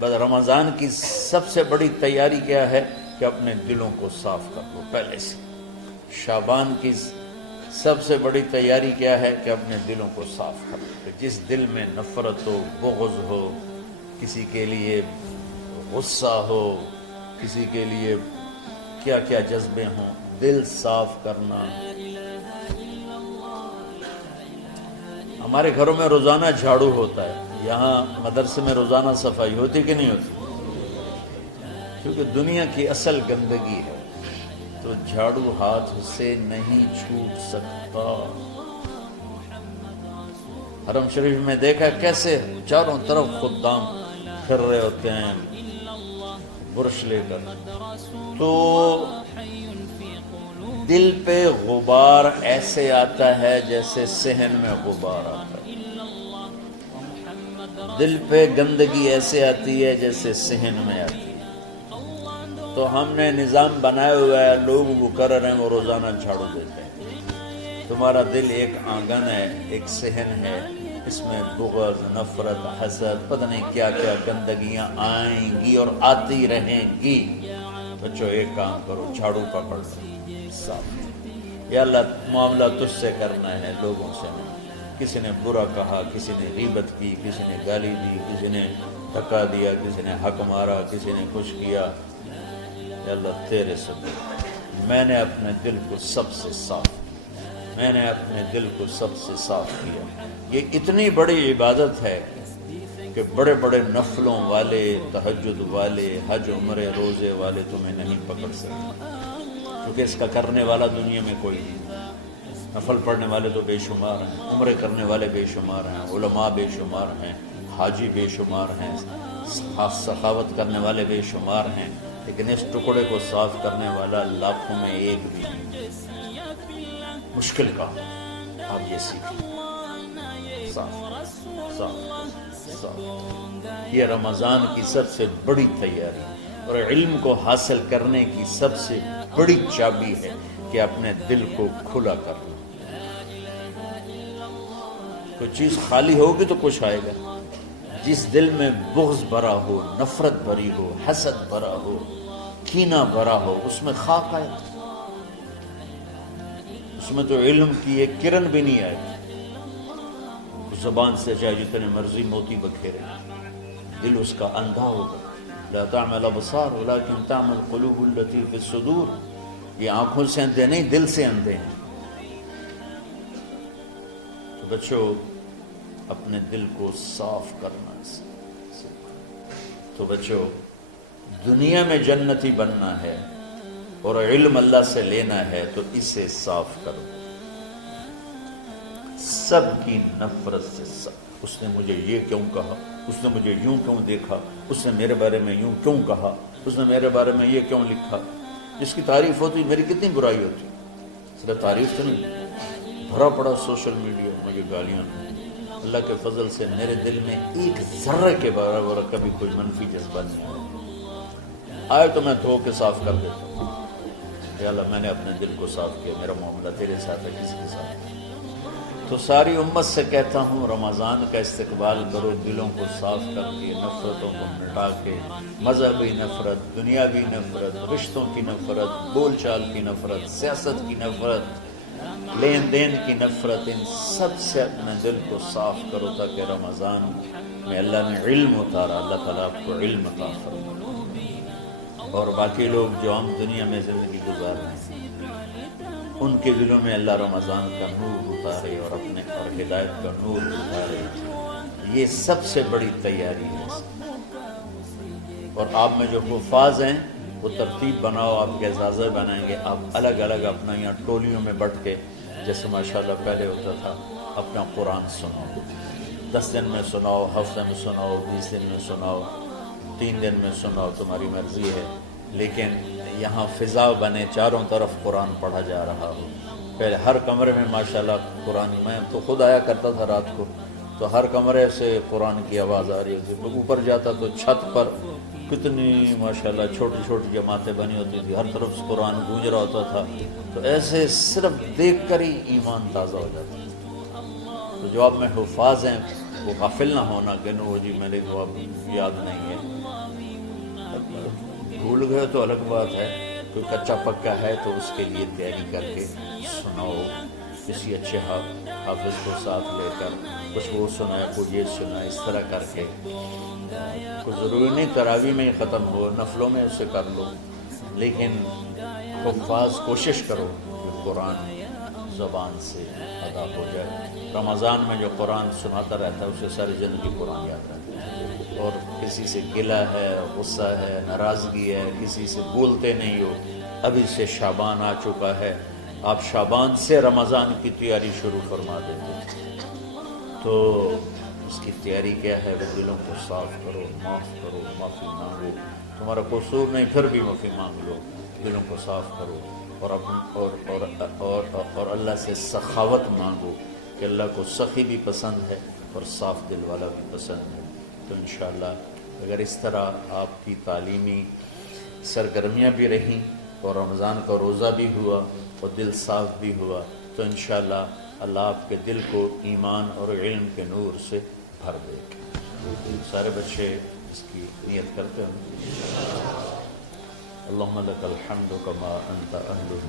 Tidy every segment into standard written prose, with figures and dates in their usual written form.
بس رمضان کی سب سے بڑی تیاری کیا ہے کہ اپنے دلوں کو صاف کر لو پہلے سے۔ شعبان کی سب سے بڑی تیاری کیا ہے کہ اپنے دلوں کو صاف کر لو، کہ جس دل میں نفرت ہو، بغض ہو، کسی کے لیے غصہ ہو، کسی کے لیے کیا کیا جذبے ہوں، دل صاف کرنا۔ ہمارے گھروں میں روزانہ جھاڑو ہوتا ہے، یہاں مدرسے میں روزانہ صفائی ہوتی کہ نہیں ہوتی؟ کیونکہ دنیا کی اصل گندگی ہے تو جھاڑو ہاتھ سے نہیں چھوٹ سکتا۔ حرم شریف میں دیکھا کیسے چاروں طرف خدام پھر رہے ہوتے ہیں برش لے کر، تو دل پہ غبار ایسے آتا ہے جیسے صحن میں غبار آتا ہے، دل پہ گندگی ایسے آتی ہے جیسے صحن میں آتی ہے۔ تو ہم نے نظام بنایا ہوا ہے، لوگ وہ کر رہے ہیں، وہ روزانہ جھاڑو دیتے ہیں۔ تمہارا دل ایک آنگن ہے، ایک صحن ہے، اس میں بغض، نفرت، حسد، پتہ نہیں کیا کیا گندگیاں آئیں گی اور آتی رہیں گی۔ بچوں ایک کام کرو، جھاڑو پکڑ لو صاف۔ یا اللہ معاملہ تجھ سے کرنا ہے، لوگوں سے نہیں۔ کسی نے برا کہا، کسی نے غیبت کی، کسی نے گالی دی، کسی نے دھکا دیا، کسی نے حق مارا، کسی نے کچھ کیا، یا اللہ تیرے سے میں نے اپنے دل کو سب سے صاف کیا، میں نے اپنے دل کو سب سے صاف کیا۔ یہ اتنی بڑی عبادت ہے کہ بڑے بڑے نفلوں والے، تہجد والے، حج عمرے روزے والے تمہیں نہیں پکڑ سکتے، کیونکہ اس کا کرنے والا دنیا میں کوئی نہیں۔ نفل پڑھنے والے تو بے شمار ہیں، عمرے کرنے والے بے شمار ہیں، علماء بے شمار ہیں، حاجی بے شمار ہیں، سخاوت کرنے والے بے شمار ہیں، لیکن اس ٹکڑے کو صاف کرنے والا لاکھوں میں ایک بھی نہیں۔ مشکل کام آپ یہ سیکھیں، صاف صاف صاف۔ یہ رمضان کی سب سے بڑی تیاری اور علم کو حاصل کرنے کی سب سے بڑی چابی ہے کہ اپنے دل کو کھلا کر لو۔ کوئی چیز خالی ہوگی تو کچھ آئے گا۔ جس دل میں بغض بھرا ہو، نفرت بھری ہو، حسد بھرا ہو، کینہ بھرا ہو، اس میں خاک آئے، اس میں تو علم کی ایک کرن بھی نہیں آئے گی۔ زبان سے چاہے جتنے مرضی موتی بکھیرے، دل اس کا اندھا ہوگا۔ لا تعمل ابصار ولكن تعمل قلوب التي في الصدور۔ یہ آنکھوں سے اندھے نہیں، دل سے اندھے ہیں۔ تو بچوں اپنے دل کو صاف کرنا تو بچوں دنیا میں جنتی بننا ہے اور علم اللہ سے لینا ہے تو اسے صاف کرو۔ سب کی نفرت سے صاف۔ اس نے مجھے یہ کیوں کہا، اس نے مجھے یوں کیوں دیکھا، اس نے میرے بارے میں یوں کیوں کہا، اس نے میرے بارے میں یہ کیوں لکھا۔ جس کی تعریف ہوتی میری کتنی برائی ہوتی، صرف تعریف تو نہیں، بھرا پڑا سوشل میڈیا مجھے گالیاں۔ اللہ کے فضل سے میرے دل میں ایک ذرے کے برابر کبھی کوئی منفی جذبہ نہیں آئے تو میں دھو کے صاف کر دیتا ہوں۔ یا اللہ میں نے اپنے دل کو صاف کیا، میرا معاملہ تیرے ساتھ ہے، کسی کے ساتھ۔ تو ساری امت سے کہتا ہوں رمضان کا استقبال کرو، دلوں کو صاف کر کے، نفرتوں کو مٹا کے، مذہبی نفرت، دنیاوی نفرت، رشتوں کی نفرت، بول چال کی نفرت، سیاست کی نفرت، لین دین کی نفرت، ان سب سے اپنے دل کو صاف کرو تاکہ رمضان میں اللہ نے علم اتارا، اللہ تعالیٰ آپ کو علم عطا فرمائے، اور باقی لوگ جو ہم دنیا میں زندگی گزار رہے ہیں ان کے دلوں میں اللہ رمضان کا نور اتارے اور اپنے اور ہدایت کا نور اتارے۔ یہ سب سے بڑی تیاری ہے۔ اور آپ میں جو حفاظ ہیں وہ ترتیب بناؤ، آپ کے اعزازہ بنائیں گے، آپ الگ الگ اپنا یہاں ٹولیوں میں بٹ کے، جیسے ماشاءاللہ پہلے ہوتا تھا، اپنا قرآن سناؤ، 10 دن میں سناؤ، ہفتے میں سناؤ، 20 دن میں سناؤ، 3 دن میں سناؤ، تمہاری مرضی ہے، لیکن یہاں فضا بنے، چاروں طرف قرآن پڑھا جا رہا ہو۔ پہلے ہر کمرے میں ماشاءاللہ قرآن، میں تو خود آیا کرتا تھا رات کو، تو ہر کمرے سے قرآن کی آواز آ رہی ہوتی، اوپر جاتا تو چھت پر کتنی ماشاءاللہ چھوٹی چھوٹی جماعتیں بنی ہوتی تھی، ہر طرف سے قرآن گونج رہا ہوتا تھا، تو ایسے صرف دیکھ کر ہی ایمان تازہ ہو جاتا تھا۔ تو جو آپ میں حفاظ ہیں وہ غافل نہ ہونا کہ نو جی میرے کو اب یاد نہیں ہے، بھول گئے تو الگ بات ہے، کوئی کچا پکا ہے تو اس کے لیے تیاری کر کے سناؤ، کسی اچھے حافظ کو ساتھ لے کر کچھ وہ سنائے، کوئی یہ سنائے، اس طرح کر کے. کوئی ضروری نہیں تراویح میں ہی ختم ہو، نفلوں میں اسے کر لو، لیکن حفاظ کوشش کرو کہ قرآن زبان سے ادا ہو جائے. رمضان میں جو قرآن سناتا رہتا ہے اسے ساری زندگی قرآن یاد رہتا ہے. اور کسی سے گلہ ہے، غصہ ہے، ناراضگی ہے، کسی سے بولتے نہیں ہو، ابھی سے شعبان آ چکا ہے، آپ شعبان سے رمضان کی تیاری شروع فرما دیتے. تو اس کی تیاری کیا ہے؟ وہ دلوں کو صاف کرو، معاف کرو، معافی مانگو. تمہارا قصور نہیں پھر بھی معافی مانگ لو، دلوں کو صاف کرو. اور اللہ سے سخاوت مانگو کہ اللہ کو سخی بھی پسند ہے اور صاف دل والا بھی پسند ہے. تو انشاءاللہ اگر اس طرح آپ کی تعلیمی سرگرمیاں بھی رہیں اور رمضان کا روزہ بھی ہوا اور دل صاف بھی ہوا، تو انشاءاللہ اللہ آپ کے دل کو ایمان اور علم کے نور سے بھر دے. سارے بچے اس کی نیت کرتے ہیں. اللہم لک الحمد کما انت اہلہ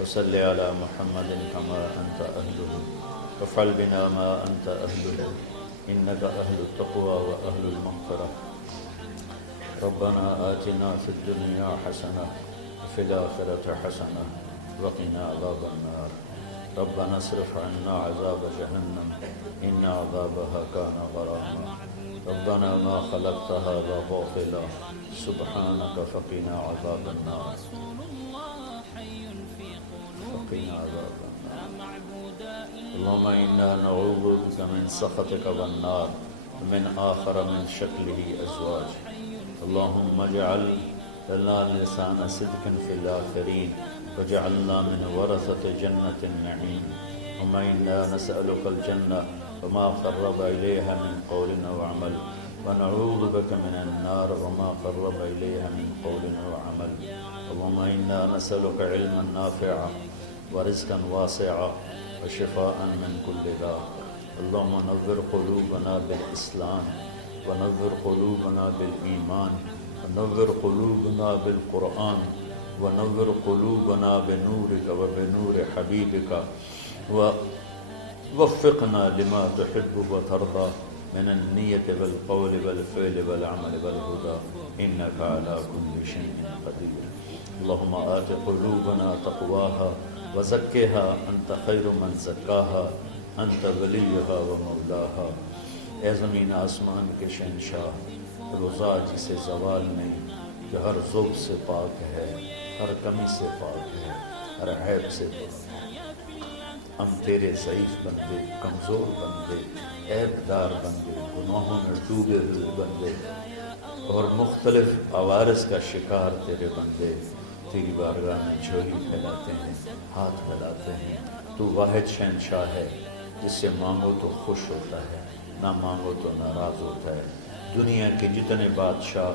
وصلی علی محمد کما انت اہلہ وافعل بنا ما انت اہلہ انک اہل التقوی و اہل المغفرہ. ربنا آتنا فی الدنیا حسنہ وفی الآخرۃ حسنہ وقنا عذاب النار. ربنا اصرف عنا عذاب جہنم ان عذابها كان غراما. ربنا ما خلقت هذا باطلا سبحانك فقنا عذاب النار. فقنا عذاب النار. اللهم إنا نعوذ بك من سخطك والنار ومن آخر من شكله أزواج. اللهم اجعل لنا لسان صدق في الآخرين وجعلنا من ورثة جنة النعيم. اللهم إنا نسألك الجنة وما قرب إليها من قول وعمل ونعوذ بك من النار وما قرب إليها من قول وعمل. اللهم إنا نسألك علما نافعا ورزقا واسعا وشفاء من كل داء. اللهم نور قلوبنا بالإسلام ونور قلوبنا بالإيمان ونور قلوبنا بالقرآن ونور قلوبنا بنورك وبنور حبيبك ووفقنا لما تحب وترضى من النية والقول والفعل والعمل والهدى إنك على كل شيء قدير. اللهم آت قلوبنا تقواها وزكها أنت خير من زكاها أنت وليها ومولاها. اے زمین آسمان کے شہنشاہ، روزہ جسے زوال نہیں، جو ہر ذوق سے پاک ہے، ہر کمی سے پاک ہے، ہر عیب سے پاک ہے. ہم تیرے ضعیف بندے، کمزور بندے، عیب دار بندے، گناہوں میں ڈوبے ہوئے بندے اور مختلف عوارض کا شکار تیرے بندے تیری بارگاہ میں جھولی پھیلاتے ہیں، ہاتھ پھیلاتے ہیں. تو واحد شہنشاہ ہے جس سے مانگو تو خوش ہوتا ہے، نہ مانگو تو ناراض ہوتا ہے. دنیا کے جتنے بادشاہ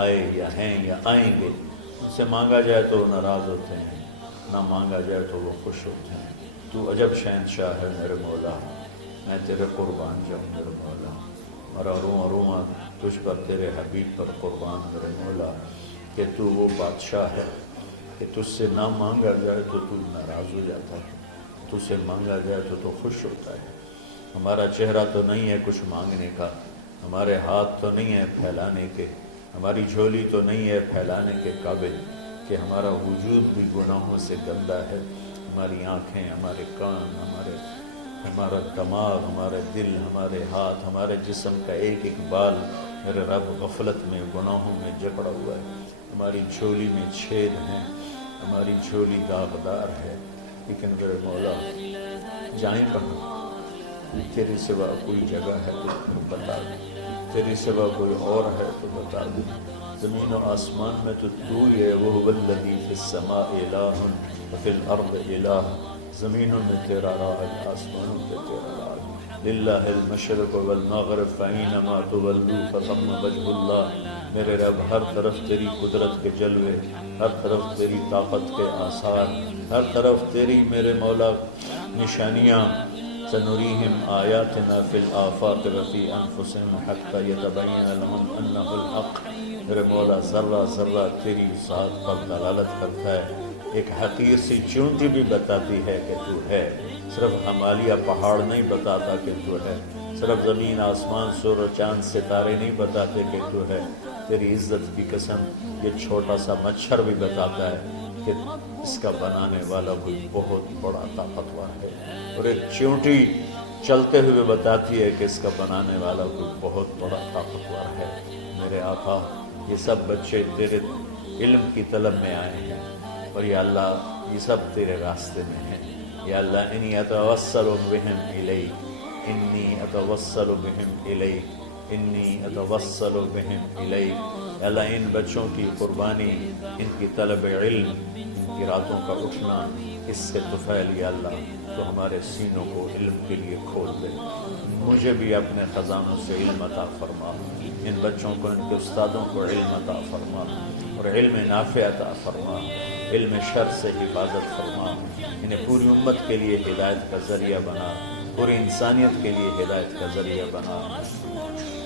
آئے یا ہیں یا آئیں گے، ان سے مانگا جائے تو وہ ناراض ہوتے ہیں، نہ مانگا جائے تو وہ خوش ہوتے ہیں. تو عجب شہنشاہ ہے میرے مولا، میں تیرے قربان جاؤں میرے مولا. میرا رواں رواں تجھ پر، تیرے حبیب پر قربان میرے مولا، کہ تو وہ بادشاہ ہے کہ تجھ سے نہ مانگا جائے تو تو ناراض ہو جاتا ہے، تجھ سے مانگا جائے تو خوش ہوتا ہے. ہمارا چہرہ تو نہیں ہے کچھ مانگنے کا، ہمارے ہاتھ تو نہیں ہے پھیلانے کے، ہماری جھولی تو نہیں ہے پھیلانے کے قابل، کہ ہمارا وجود بھی گناہوں سے گندا ہے. ہماری آنکھیں، ہمارے کان، ہمارا دماغ، ہمارے دل، ہمارے ہاتھ، ہمارے جسم کا ایک ایک بال میرے رب غفلت میں، گناہوں میں جکڑا ہوا ہے. ہماری جھولی میں چھید ہیں، ہماری جھولی داغدار ہے. لیکن میرے مولا جائیں کہاں؟ تیرے سوا کوئی جگہ ہے تو بتا دے، تیرے سوا کوئی اور ہے تو بتا دے. زمین و آسمان میں تو ہی ہے. وَهُوَ الَّذِي فِي السَّمَاءِ إِلَٰهٌ وَفِي الْأَرْضِ إِلَٰهٌ. زمینوں میں تیرا راج، آسمانوں پہ تیرا راج. لِلَّهِ الْمَشْرِقُ وَالْمَغْرِبُ فَأَيْنَمَا تُوَلُّوا فَثَمَّ وَجْهُ اللَّهِ. میرے رب ہر طرف تیری قدرت کے جلوے، ہر طرف تیری طاقت کے آثار، ہر طرف تیری میرے مولا نشانیاں. سنريهم آياتنا في الآفاق وفي أنفسهم حتى يتبين لهم أنه الحق میرے مولا ذرہ ذرہ تیری ذات پر دلالت کرتا ہے، ایک حقیر سی چونٹی بھی بتاتی ہے کہ تو ہے، صرف ہمالیہ پہاڑ نہیں بتاتا کہ تو ہے، صرف زمین آسمان سور و چاند ستارے نہیں بتاتے کہ تو ہے، تیری عزت کی قسم یہ چھوٹا سا مچھر بھی بتاتا ہے کہ اس کا بنانے والا کوئی بہت بڑا طاقتور ہے، اور ایک چونٹی چلتے ہوئے بتاتی ہے کہ اس کا بنانے والا کوئی بہت بڑا طاقتور ہے۔ میرے آقا یہ سب بچے تیرے علم کی طلب میں آئے ہیں، اور یا اللہ یہ سب تیرے راستے میں ہیں، یا اللہ انی اتوسل بہم الیک، انی اتوسل بہم الیک، انی اتوسل بہم الیک۔ یا اللہ ان بچوں کی قربانی، ان کی طلب علم، ان کی راتوں کا اٹھنا، اس سے طفیل یا اللہ تو ہمارے سینوں کو علم کے لیے کھول دے، مجھے بھی اپنے خزانوں سے علم عطا فرما، ان بچوں کو، ان کے استادوں کو علم عطا فرما، اور علم نافع عطا فرما، علم شر سے حفاظت فرما، انہیں پوری امت کے لیے ہدایت کا ذریعہ بنا، پوری انسانیت کے لیے ہدایت کا ذریعہ بنا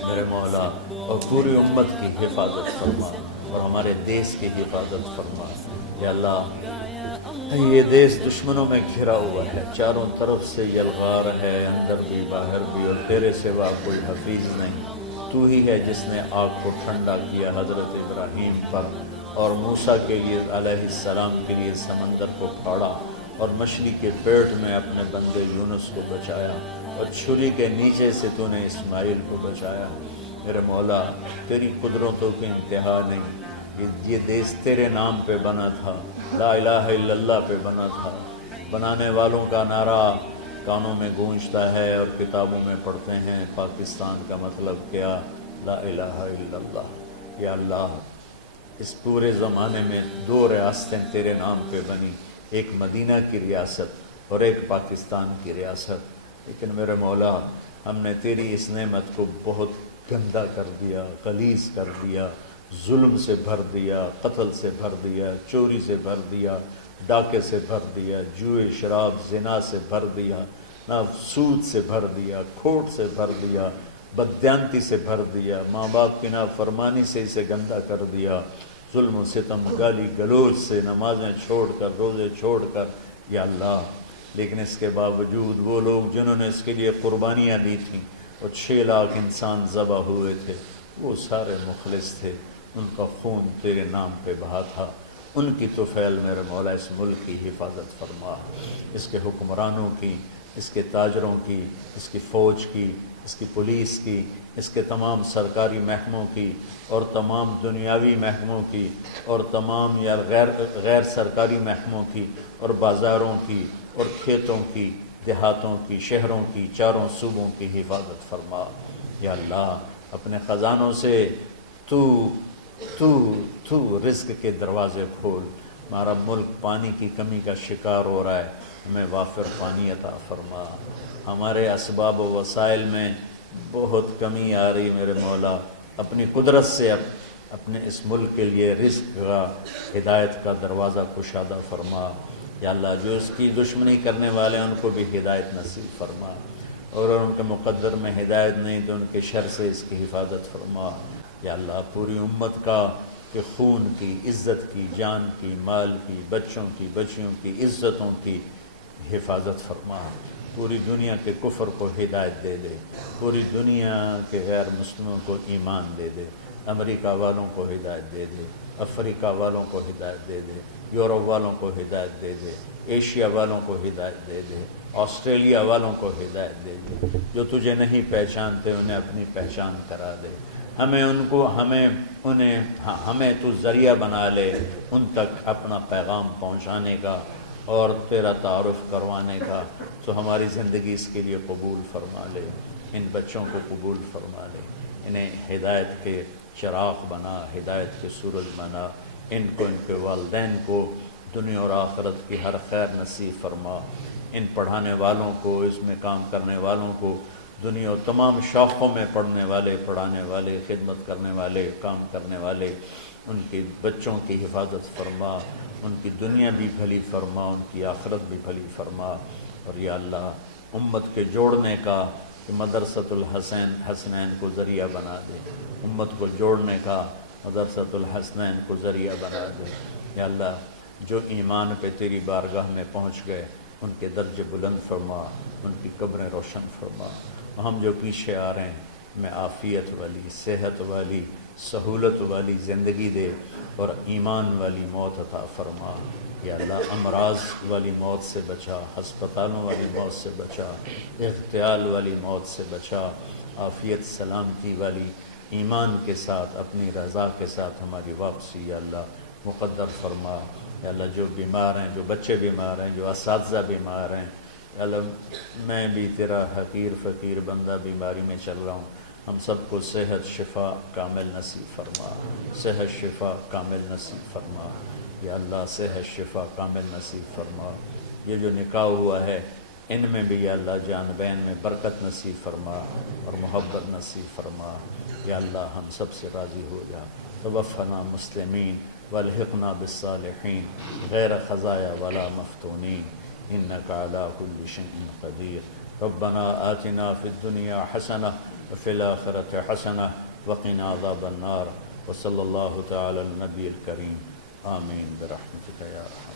میرے مولا، اور پوری امت کی حفاظت فرما، اور ہمارے دیس کی حفاظت فرما۔ یا اللہ یہ دیس دشمنوں میں گھرا ہوا ہے، چاروں طرف سے یلغار ہے، اندر بھی باہر بھی، اور تیرے سوا کوئی حفیظ نہیں، تو ہی ہے جس نے آگ کو ٹھنڈا کیا حضرت ابراہیم پر، اور موسیٰ کے لیے علیہ السلام کے لیے سمندر کو پھاڑا، اور مچھلی کے پیٹ میں اپنے بندے یونس کو بچایا، اور چھری کے نیچے سے تو نے اسماعیل کو بچایا۔ میرے مولا تیری قدرتوں کی انتہا نہیں، یہ دیس تیرے نام پہ بنا تھا، لا الہ الا اللہ پہ بنا تھا، بنانے والوں کا نعرہ کانوں میں گونجتا ہے اور کتابوں میں پڑھتے ہیں، پاکستان کا مطلب کیا؟ لا الہ الا اللہ۔ یا اللہ اس پورے زمانے میں 2 ریاستیں تیرے نام پہ بنی، ایک مدینہ کی ریاست اور ایک پاکستان کی ریاست، لیکن میرے مولا ہم نے تیری اس نعمت کو بہت گندا کر دیا، غلیظ کر دیا، ظلم سے بھر دیا، قتل سے بھر دیا، چوری سے بھر دیا، ڈاکے سے بھر دیا، جوئے شراب زنا سے بھر دیا، نہ سود سے بھر دیا، کھوٹ سے بھر دیا، بددیانتی سے بھر دیا، ماں باپ کی نافرمانی سے اسے گندا کر دیا، ظلم و ستم، گالی گلوچ سے، نمازیں چھوڑ کر، روزے چھوڑ کر، یا اللہ لیکن اس کے باوجود وہ لوگ جنہوں نے اس کے لیے قربانیاں دی تھیں، اور 6 لاکھ انسان ذبح ہوئے تھے، وہ سارے مخلص تھے، ان کا خون تیرے نام پہ بہا تھا، ان کی طفیل میرے مولا اس ملک کی حفاظت فرما، اس کے حکمرانوں کی، اس کے تاجروں کی، اس کی فوج کی، اس کی پولیس کی، اس کے تمام سرکاری محکموں کی، اور تمام دنیاوی محکموں کی، اور تمام یا غیر سرکاری محکموں کی، اور بازاروں کی، اور کھیتوں کی، دیہاتوں کی، شہروں کی، چاروں صوبوں کی حفاظت فرما۔ یا اللہ اپنے خزانوں سے تو رزق کے دروازے کھول، ہمارا ملک پانی کی کمی کا شکار ہو رہا ہے، ہمیں وافر پانی عطا فرما، ہمارے اسباب و وسائل میں بہت کمی آ رہی میرے مولا، اپنی قدرت سے اپنے اس ملک کے لیے رزق کا، ہدایت کا دروازہ کشادہ فرما۔ یا اللہ جو اس کی دشمنی کرنے والے ہیں ان کو بھی ہدایت نصیب فرما، اور ان کے مقدر میں ہدایت نہیں تو ان کے شر سے اس کی حفاظت فرما۔ یا اللہ پوری امت کا کہ خون کی، عزت کی، جان کی، مال کی، بچوں کی، بچیوں کی، عزتوں کی حفاظت فرما، پوری دنیا کے کفر کو ہدایت دے دے، پوری دنیا کے غیر مسلموں کو ایمان دے دے، امریکہ والوں کو ہدایت دے دے، افریقہ والوں کو ہدایت دے دے، یورپ والوں کو ہدایت دے دے، ایشیا والوں کو ہدایت دے دے، آسٹریلیا والوں کو ہدایت دے دے، جو تجھے نہیں پہچانتے انہیں اپنی پہچان کرا دے، ہمیں تو ذریعہ بنا لے ان تک اپنا پیغام پہنچانے کا اور تیرا تعارف کروانے کا، تو ہماری زندگی اس کے لیے قبول فرما لے، ان بچوں کو قبول فرما لے، انہیں ہدایت کے چراغ بنا، ہدایت کے سورج بنا، ان کو، ان کے والدین کو دنیا اور آخرت کی ہر خیر نصیب فرما، ان پڑھانے والوں کو، اس میں کام کرنے والوں کو، دنیا اور تمام شاخوں میں پڑھنے والے، پڑھانے والے، خدمت کرنے والے، کام کرنے والے، ان کے بچوں کی حفاظت فرما، ان کی دنیا بھی بھلی فرما، ان کی آخرت بھی بھلی فرما، اور یا اللہ امت کے جوڑنے کا کہ مدرسۃ الحسنین کو ذریعہ بنا دے، امت کو جوڑنے کا مدرسۃ الحسنین کو ذریعہ بنا دے۔ یا اللہ جو ایمان پہ تیری بارگاہ میں پہنچ گئے ان کے درجے بلند فرما، ان کی قبریں روشن فرما۔ ہم جو پیچھے آ رہے ہیں میں عافیت والی، صحت والی، سہولت والی زندگی دے اور ایمان والی موت عطا فرما۔ یا اللہ امراض والی موت سے بچا، ہسپتالوں والی موت سے بچا، اغتیال والی موت سے بچا، عافیت سلامتی والی ایمان کے ساتھ اپنی رضا کے ساتھ ہماری واپسی یا اللہ مقدر فرما۔ یا اللہ جو بیمار ہیں، جو بچے بیمار ہیں، جو اساتذہ بیمار ہیں، یا اللہ میں بھی تیرا حقیر فقیر بندہ بیماری میں چل رہا ہوں، ہم سب کو صحت شفا کامل نصیب فرما، صحت شفا کامل نصیب فرما۔ یا اللہ صحت شفا کامل نصیب فرما۔ یہ جو نکاح ہوا ہے ان میں بھی یا اللہ جان بین میں برکت نصیب فرما اور محبت نصیب فرما۔ یا اللہ ہم سب سے راضی ہو جا۔ توفنا مسلمین والحقنا بالصالحین غیر خزایا ولا مفتونین انک علی کل شیء قدیر۔ ربنا آتنا فی الدنیا حسنہ وفی الآخرۃ حسنہ وقنا عذاب النار۔ وصلی اللہ تعالی علی النبی الکریم آمین برحمتک یا ارحم۔